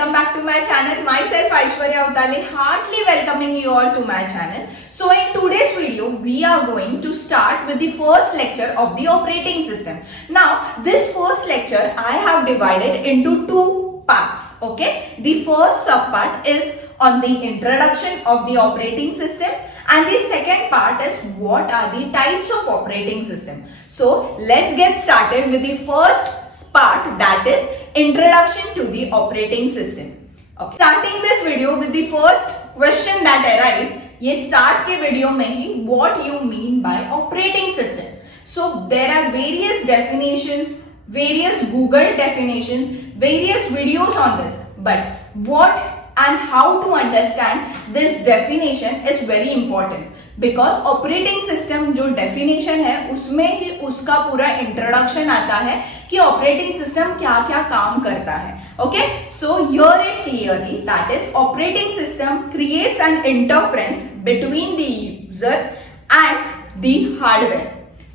welcome back to my channel. Myself Aishwarya Utale, heartily welcoming you all to my channel. So in today's video, we are going to start with the first lecture of the operating system. Now, this first lecture I have divided into two parts. Okay, the first subpart is on the introduction of the operating system, and the second part is what are the types of operating system. So let's get started with the first part, that is introduction to the operating system. Okay. Starting this video with the first question that arises, ये start के video में ही what you mean by operating system. So there are various definitions, various Google definitions, various videos on this, but what and how to understand this definition is very important, because operating system जो definition है उसमें ही उसका पूरा introduction आता है कि operating system क्या क्या काम करता है. Okay, so hear it clearly, that is operating system creates an interference between the user and the hardware.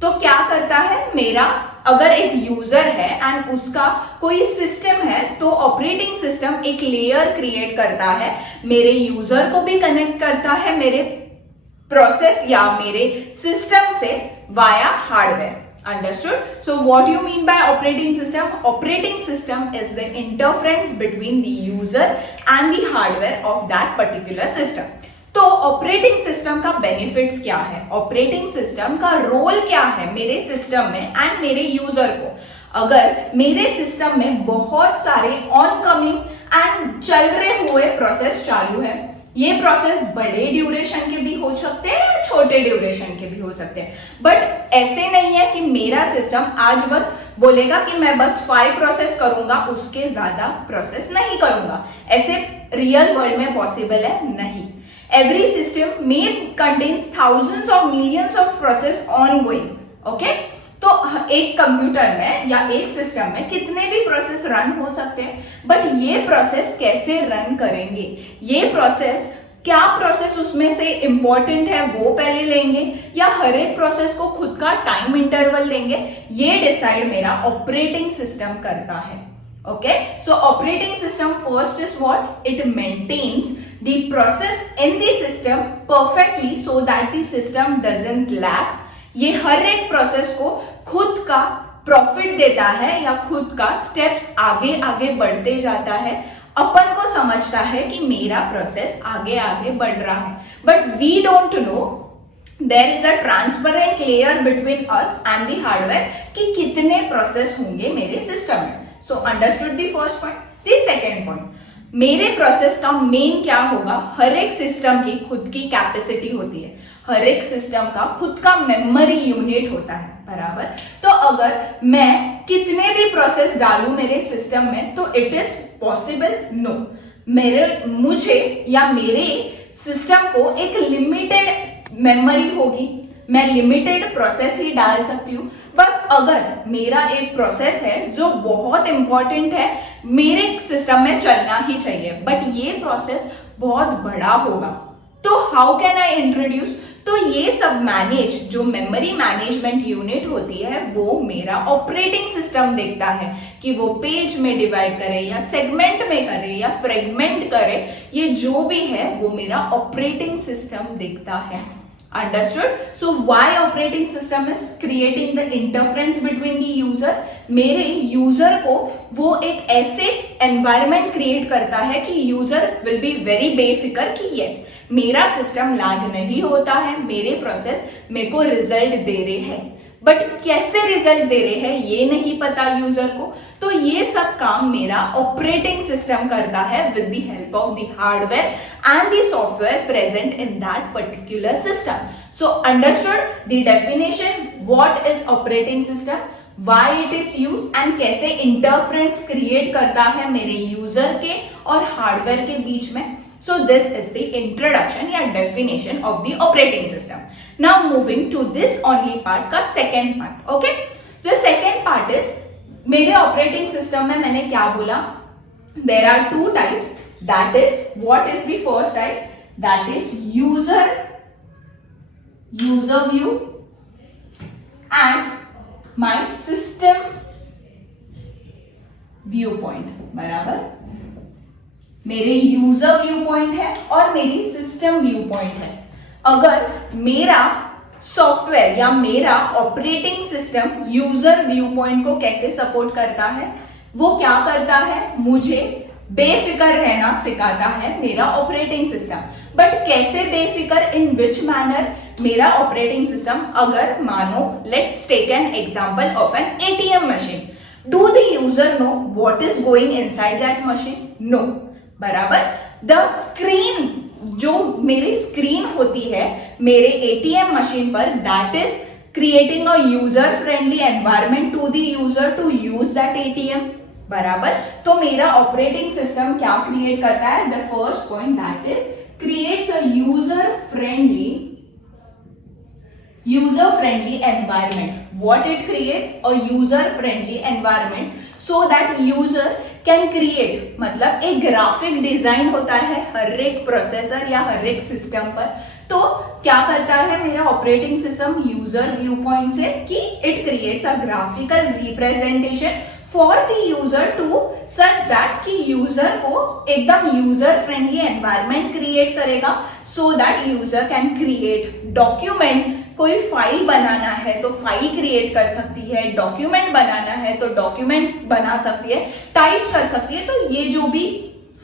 तो क्या करता है, मेरा अगर एक यूजर है एंड उसका कोई सिस्टम है तो ऑपरेटिंग सिस्टम एक लेयर क्रिएट करता है, मेरे यूजर को भी कनेक्ट करता है मेरे प्रोसेस या मेरे सिस्टम से via hardware. Understood? So what do you mean by operating system? Operating system is the interference between the user and the hardware of that particular system. तो ऑपरेटिंग सिस्टम का benefits क्या है, operating system का role क्या है मेरे system में and मेरे यूजर को. अगर मेरे सिस्टम में बहुत सारे ऑनकमिंग एंड चल रहे हुए प्रोसेस चालू है, ये प्रोसेस बड़े ड्यूरेशन के भी हो सकते हैं, छोटे ड्यूरेशन के भी हो सकते हैं, बट ऐसे नहीं है कि मेरा सिस्टम आज बस बोलेगा कि मैं बस 5 प्रोसेस करूंगा, उसके ज्यादा प्रोसेस नहीं करूंगा. ऐसे रियल वर्ल्ड में पॉसिबल है नहीं. Every system may contains thousands of millions of process ongoing. Okay? तो एक कंप्यूटर में या एक सिस्टम में कितने भी प्रोसेस रन हो सकते हैं, बट ये प्रोसेस कैसे रन करेंगे, ये प्रोसेस क्या प्रोसेस उसमें से इंपॉर्टेंट है वो पहले लेंगे या हर एक प्रोसेस को खुद का टाइम इंटरवल लेंगे, ये डिसाइड मेरा ऑपरेटिंग सिस्टम करता है. Okay, so operating system first is what? It maintains the process in the system perfectly so that the system doesn't lag. ये हर एक प्रोसेस को खुद का प्रॉफिट देता है या खुद का स्टेप्स आगे आगे बढ़ते जाता है. अपन को समझता है कि मेरा प्रोसेस आगे आगे बढ़ रहा है, but we don't know there is a transparent layer between us and the hardware कि कितने प्रोसेस होंगे मेरे सिस्टम में. So understood the first point. The second point, मेरे प्रोसेस का मेन क्या होगा, हर एक सिस्टम की खुद की कैपेसिटी होती है, हर एक सिस्टम का खुद का मेमोरी यूनिट होता है, बराबर. तो अगर मैं कितने भी प्रोसेस डालूं मेरे सिस्टम में तो इट इज पॉसिबल? नो. मुझे या मेरे सिस्टम को एक लिमिटेड मेमोरी होगी, मैं लिमिटेड प्रोसेस ही डाल सकती हूँ. बट अगर मेरा एक प्रोसेस है जो बहुत इंपॉर्टेंट है, मेरे सिस्टम में चलना ही चाहिए, बट ये प्रोसेस बहुत बड़ा होगा, तो हाउ कैन आई इंट्रोड्यूस? तो ये सब मैनेज, जो मेमोरी मैनेजमेंट यूनिट होती है वो मेरा ऑपरेटिंग सिस्टम देखता है कि वो पेज में डिवाइड करे या सेगमेंट में करे या फ्रेगमेंट करे, ये जो भी है वो मेरा ऑपरेटिंग सिस्टम देखता है. Understood? So why operating system is creating the interference between the user? मेरे यूजर को वो एक ऐसे एनवायरमेंट क्रिएट करता है कि यूजर विल बी वेरी बेफिक्र कि यस मेरा सिस्टम लैग नहीं होता है, मेरे प्रोसेस मेरे को रिजल्ट दे रहे हैं, बट कैसे रिजल्ट दे रहे हैं ये नहीं पता यूजर को. तो ये सब काम मेरा ऑपरेटिंग सिस्टम करता है with the help of the hardware and the software present in that particular system. So understood the definition, what is operating system, why it is use and कैसे इंटरफेरेंस क्रिएट करता है मेरे user के और hardware के बीच में. So this is the introduction या definition of the operating system. Now moving to this only part का second part. Okay? The second part is मेरे operating system में मैंने क्या बोला? There are two types. That is, what is the first type? That is user view and my system viewpoint. बराबर. मेरे user view point है और मेरी सिस्टम व्यू पॉइंट है। अगर मेरा सॉफ्टवेयर या मेरा operating system user view point को कैसे सपोर्ट करता है, वो क्या करता है, मुझे बेफिक्र रहना सिखाता है मेरा ऑपरेटिंग सिस्टम। बट कैसे बेफिक्र, इन विच मैनर मेरा ऑपरेटिंग सिस्टम, अगर मानो let's take an example of an ATM machine, do the user know what is going inside that machine? No, बराबर। द स्क्रीन, जो मेरी स्क्रीन होती है मेरे एटीएम मशीन पर, that is creating a user friendly environment to the user to use that ATM, बराबर। तो मेरा ऑपरेटिंग सिस्टम क्या क्रिएट करता है? The first point, that is creates a user friendly environment. What it creates? A user friendly environment so that user can create, मतलब एक graphic design होता है हर एक प्रोसेसर या हर एक सिस्टम पर। तो क्या करता है मेरा operating system user viewpoint से कि it creates a graphical representation for the user to such that कि यूजर को एकदम यूजर फ्रेंडली एनवायरमेंट क्रिएट करेगा, so that user can create document. कोई फाइल बनाना है तो फाइल क्रिएट कर सकती है, डॉक्यूमेंट बनाना है तो डॉक्यूमेंट बना सकती है, टाइप कर सकती है। तो ये जो भी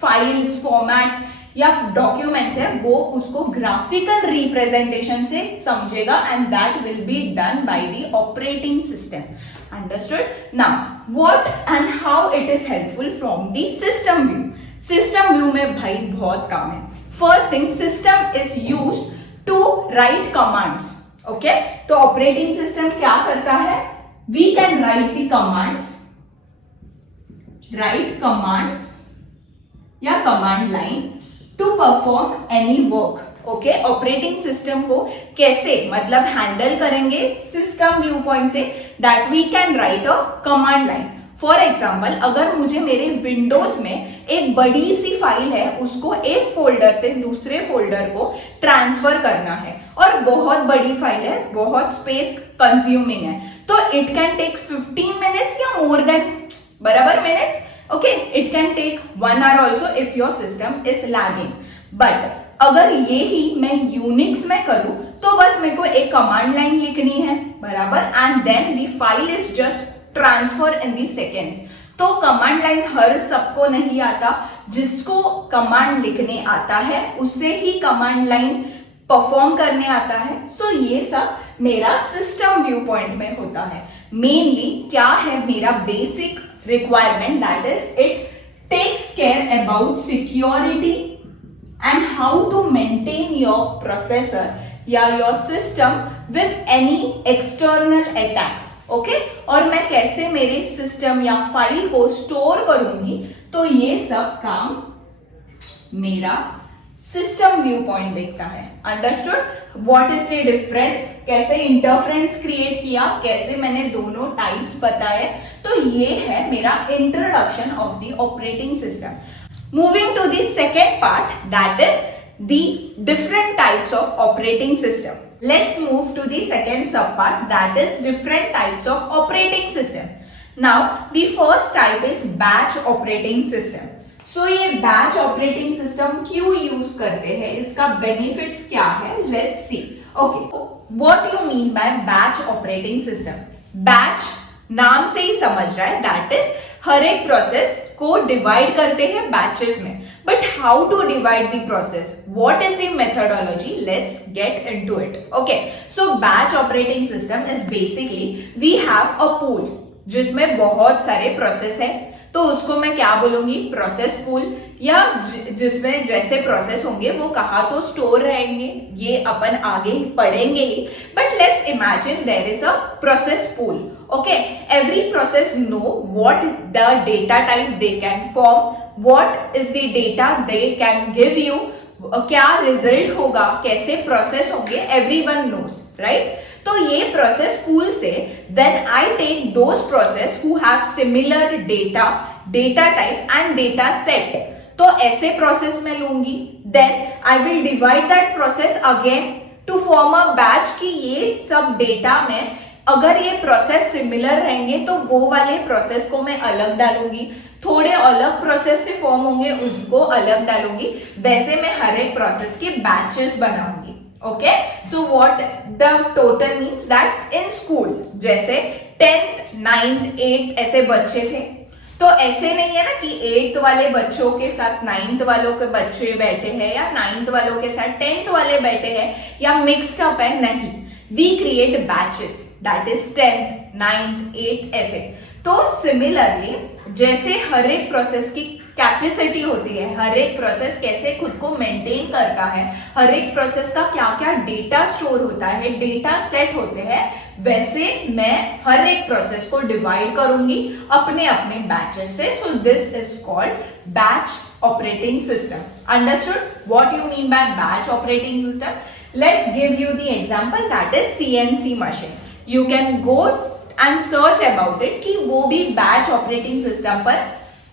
फाइल्स, फॉर्मेट्स या डॉक्यूमेंट्स है वो उसको ग्राफिकल रिप्रेजेंटेशन से समझेगा and that will be done by the operating system. Understood? Now, what and how it is helpful from the system view? System view में भाई बहुत काम है। First thing, system is used to write commands. Okay? तो operating system क्या करता है? We can write commands या command line to perform any work. Okay, operating system को कैसे मतलब हैंडल करेंगे सिस्टम व्यू पॉइंट से, that we can write a command line. For example, अगर मुझे मेरे विंडोज में एक बड़ी सी फाइल है, उसको एक फोल्डर से दूसरे फोल्डर को ट्रांसफर करना है और बहुत बड़ी फाइल है, बहुत स्पेस कंज्यूमिंग है, तो इट कैन टेक 15 मिनट्स या मोर देन बराबर minutes. Okay, it can take 1 hour also if your system is lagging. But अगर ये ही मैं यूनिक्स में करूं तो बस मेरे को एक कमांड लाइन लिखनी है, बराबर, and then the file is just transfer in the seconds. तो कमांड लाइन हर सबको नहीं आता, जिसको कमांड लिखने आता है उससे ही कमांड लाइन परफॉर्म करने आता है। सो ये सब मेरा सिस्टम व्यू पॉइंट में होता है। मेनली क्या है मेरा basic requirement, that is it takes care about security and how to maintain your processor या your system with any external attacks. Okay? और मैं कैसे मेरे सिस्टम या फाइल को स्टोर करूंगी, तो ये सब काम मेरा सिस्टम व्यू पॉइंट देखता है। Understood? What is the difference? कैसे इंटरफेरेंस क्रिएट किया, कैसे मैंने दोनों टाइप्स बताए। तो ये है मेरा introduction of the operating system. Moving to the second part, that is the different types of operating system. Let's move to the second subpart, that is different types of operating system. Now, the first type is batch operating system. So, ये batch operating system क्यों use करते हैं, इसका benefits क्या है? Let's see. Okay, what you mean by batch operating system? Batch नाम से ही समझ रहा है, that is हर एक प्रोसेस को डिवाइड करते हैं बैचेस में। But how to divide the process, what is the methodology, let's get into it. Okay, so batch operating system is basically we have a pool जिसमें बहुत सारे प्रोसेस है, तो उसको मैं क्या बोलूंगी, प्रोसेस पूल, या जिसमें जैसे प्रोसेस होंगे वो कहाँ तो स्टोर रहेंगे ये अपन आगे पढ़ेंगे ही। But let's imagine there is a process pool. Okay, every process know what the data type they can form, what is the data they can give you, क्या रिजल्ट होगा, कैसे प्रोसेस होंगे, एवरीवन नोस, राइट। तो ये process pool से when I take those process who have similar data, data type and data set, तो ऐसे process में लूंगी, then I will divide that process again to form a batch कि ये सब डेटा में अगर ये प्रोसेस सिमिलर रहेंगे तो वो वाले प्रोसेस को मैं अलग डालूंगी, थोड़े अलग प्रोसेस से फॉर्म होंगे उसको अलग डालूंगी, वैसे मैं हर एक प्रोसेस के बैचेस बनाऊंगी। Okay, so what the total means that in school जैसे 10th 9th 8th ऐसे बच्चे थे, तो ऐसे नहीं है ना कि 8th वाले बच्चों के साथ 9th वालों के बच्चे बैठे हैं या 9th वालों के साथ 10th वाले बैठे हैं या मिक्स्ड अप है, नहीं, we create batches that is 10th 9th 8th ऐसे। तो सिमिलरली जैसे हर एक प्रोसेस की कैपेसिटी होती है, हर एक प्रोसेस कैसे खुद को मेंटेन करता है, हर एक प्रोसेस का क्या क्या डेटा स्टोर होता है, डेटा सेट होते हैं, वैसे मैं हर एक प्रोसेस को डिवाइड करूंगी अपने अपने बैचेस से। So this is called batch operating system. Understood what you mean by batch operating system? Let's give you the example that is CNC machine. You can go and search about it कि वो भी batch operating system पर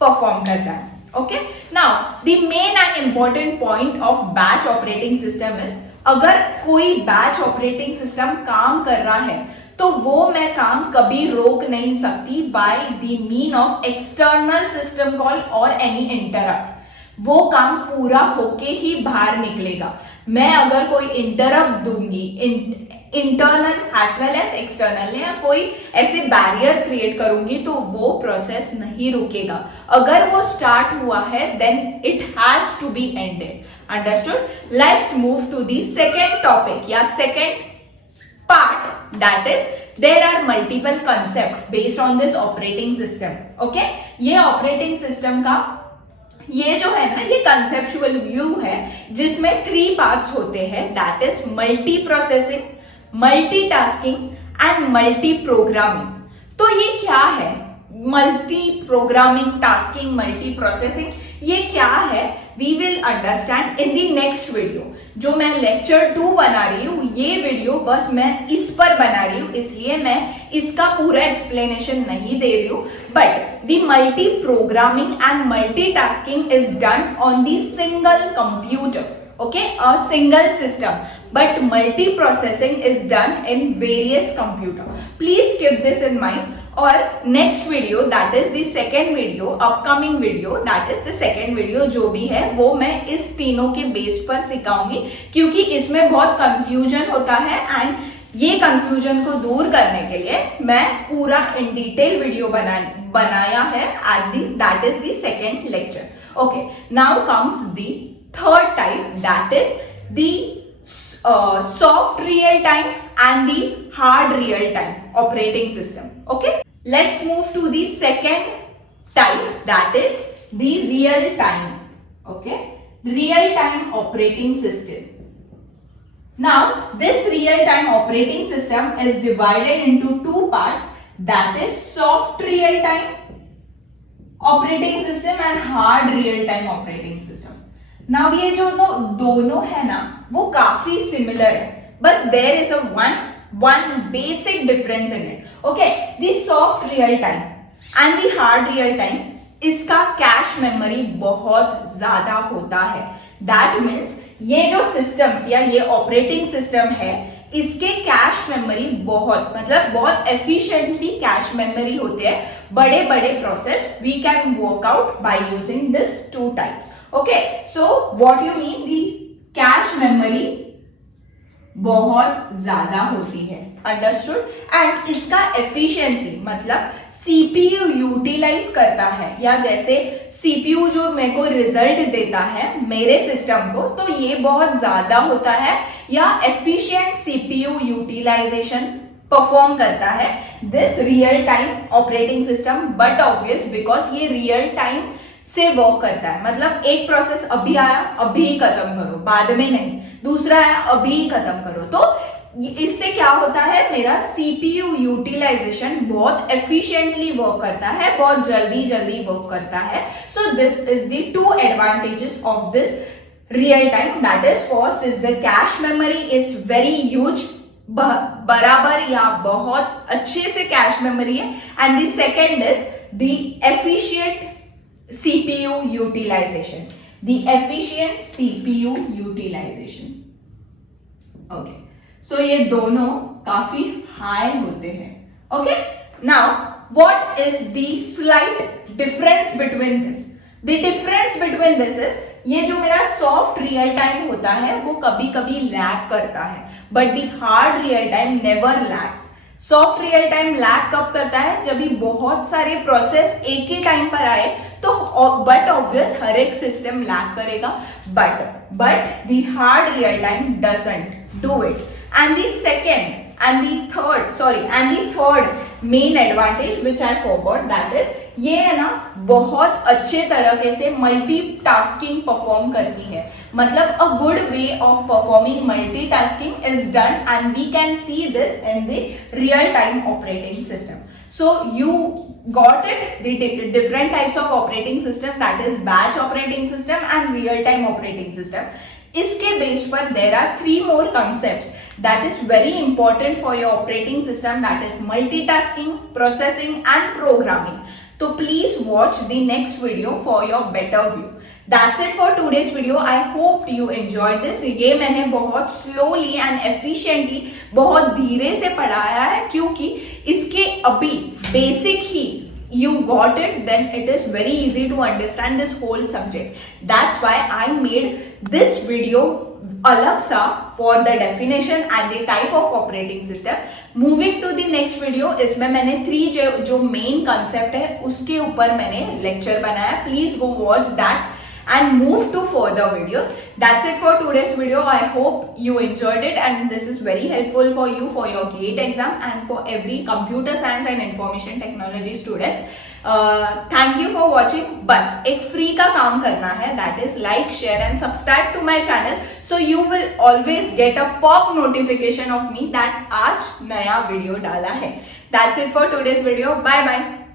perform करता है। Okay, now the main and important point of batch operating system is, अगर कोई batch operating system काम कर रहा है तो वो मैं काम कभी रोक नहीं सकती by the mean of external system call और एनी इंटरप्ट। वो काम पूरा होके ही बाहर निकलेगा। मैं अगर कोई इंटरप्ट दूंगी internal as well as external या कोई ऐसे बैरियर क्रिएट करूंगी तो वो प्रोसेस नहीं रुकेगा। अगर वो स्टार्ट हुआ है then it has to be ended. Understood? Let's move to the second topic या second part, that is there are multiple concept based on this operating system. Okay, ये ऑपरेटिंग सिस्टम का ये जो है ना, ये कंसेप्चुअल व्यू है जिसमें 3 पार्ट्स होते हैं, that is multi processing, multitasking and multi programming. तो ये क्या है multi programming, tasking, multi processing, ये क्या है? We will understand in the next video. जो मैं लेक्चर 2 बना रही हूँ, ये वीडियो बस मैं इस पर बना रही हूँ, इसलिए मैं इसका पूरा एक्सप्लेनेशन नहीं दे रही हूँ। But the multi programming and multitasking is done on the single computer, okay, a single system, but multi-processing is done in various computer. Please keep this in mind. और next video, that is the second video, upcoming video, that is the second video, जो भी है वो मैं इस तीनों के base पर सिखाऊंगी, क्योंकि इसमें बहुत कंफ्यूजन होता है एंड ये कंफ्यूजन को दूर करने के लिए मैं पूरा इन डिटेल वीडियो बनाया है at this, that is the second lecture. Okay, now comes the third type, that is the soft real time and the hard real time operating system. Okay, let's move to the second type, that is the real time. Okay, real time operating system. Now this real time operating system is divided into 2 parts, that is soft real time operating system and hard real time operating system. Now ये जो दोनों है ना वो काफी similar है, बस there is a one basic difference in it. Okay, the soft real time and the hard real time, इसका कैश मेमोरी बहुत ज्यादा होता है। दैट मीन्स ये जो सिस्टम्स या ये ऑपरेटिंग सिस्टम है, इसके कैश मेमोरी बहुत एफिशिएंटली कैश मेमोरी होते हैं। बड़े बड़े process we can work out by using this 2 types. Okay, so what you mean, the cache memory बहुत ज्यादा होती है, अंडरस्टूड? एंड इसका एफिशिएंसी मतलब CPU यूटिलाइज करता है, या जैसे CPU जो मेरे को रिजल्ट देता है मेरे सिस्टम को, तो ये बहुत ज्यादा होता है या एफिशिएंट CPU यूटिलाइजेशन परफॉर्म करता है this real time operating system. But obvious because ये रियल टाइम से वर्क करता है, मतलब एक प्रोसेस अभी आया अभी ही खत्म करो, बाद में नहीं, दूसरा आया अभी ही खत्म करो। तो इससे क्या होता है, मेरा CPU यूटिलाइजेशन बहुत एफिशिएंटली वर्क करता है, बहुत जल्दी वर्क करता है। So this is the 2 advantages of this real time, that is first is the cache memory is very huge, बराबर या बहुत अच्छे से कैश मेमोरी है, and the second is the efficient CPU utilization, the efficient CPU utilization. Okay, so ये दोनों काफी high होते हैं। Okay, now what is the slight difference between this. The difference between this is, ये जो मेरा soft real time होता है वो कभी कभी लैग करता है, but the hard real time never lags. Soft real time lag कब करता है? जब भी बहुत सारे प्रोसेस एक ही टाइम पर आए तो, बट ऑब्वियस हर एक सिस्टम लैग करेगा, but the hard real time doesn't do it. And the second and the third main advantage which I forgot, that is, ये है ना बहुत अच्छे तरीके से मल्टीटास्किंग परफॉर्म करती है. मतलब a good way of performing multitasking is done and we can see this in the real time operating system. So you got it, the different types of operating system, that is batch operating system and real time operating system. इसके base पर there are 3 more concepts that is very important for your operating system, that is multitasking, processing and programming. So please watch the next video for your better view. That's it for today's video. I hope you enjoyed this. ये मैंने बहुत slowly and efficiently, बहुत धीरे से पढ़ाया है, क्योंकि इसके अभी basic he you got it, then it is very easy to understand this whole subject. That's why I made this video अलग सा for the definition and the type of operating system. Moving to the next video, इसमें मैंने 3 जो main concept है उसके ऊपर मैंने lecture बनाया. Please go watch that and move to further videos. That's it for today's video. I hope you enjoyed it and this is very helpful for you for your GATE exam and for every computer science and information technology students. Thank you for watching. बस एक free का काम करना है, that is like, share and subscribe to my channel, so you will always get a pop notification of me that आज नया video डाला है. That's it for today's video. Bye bye.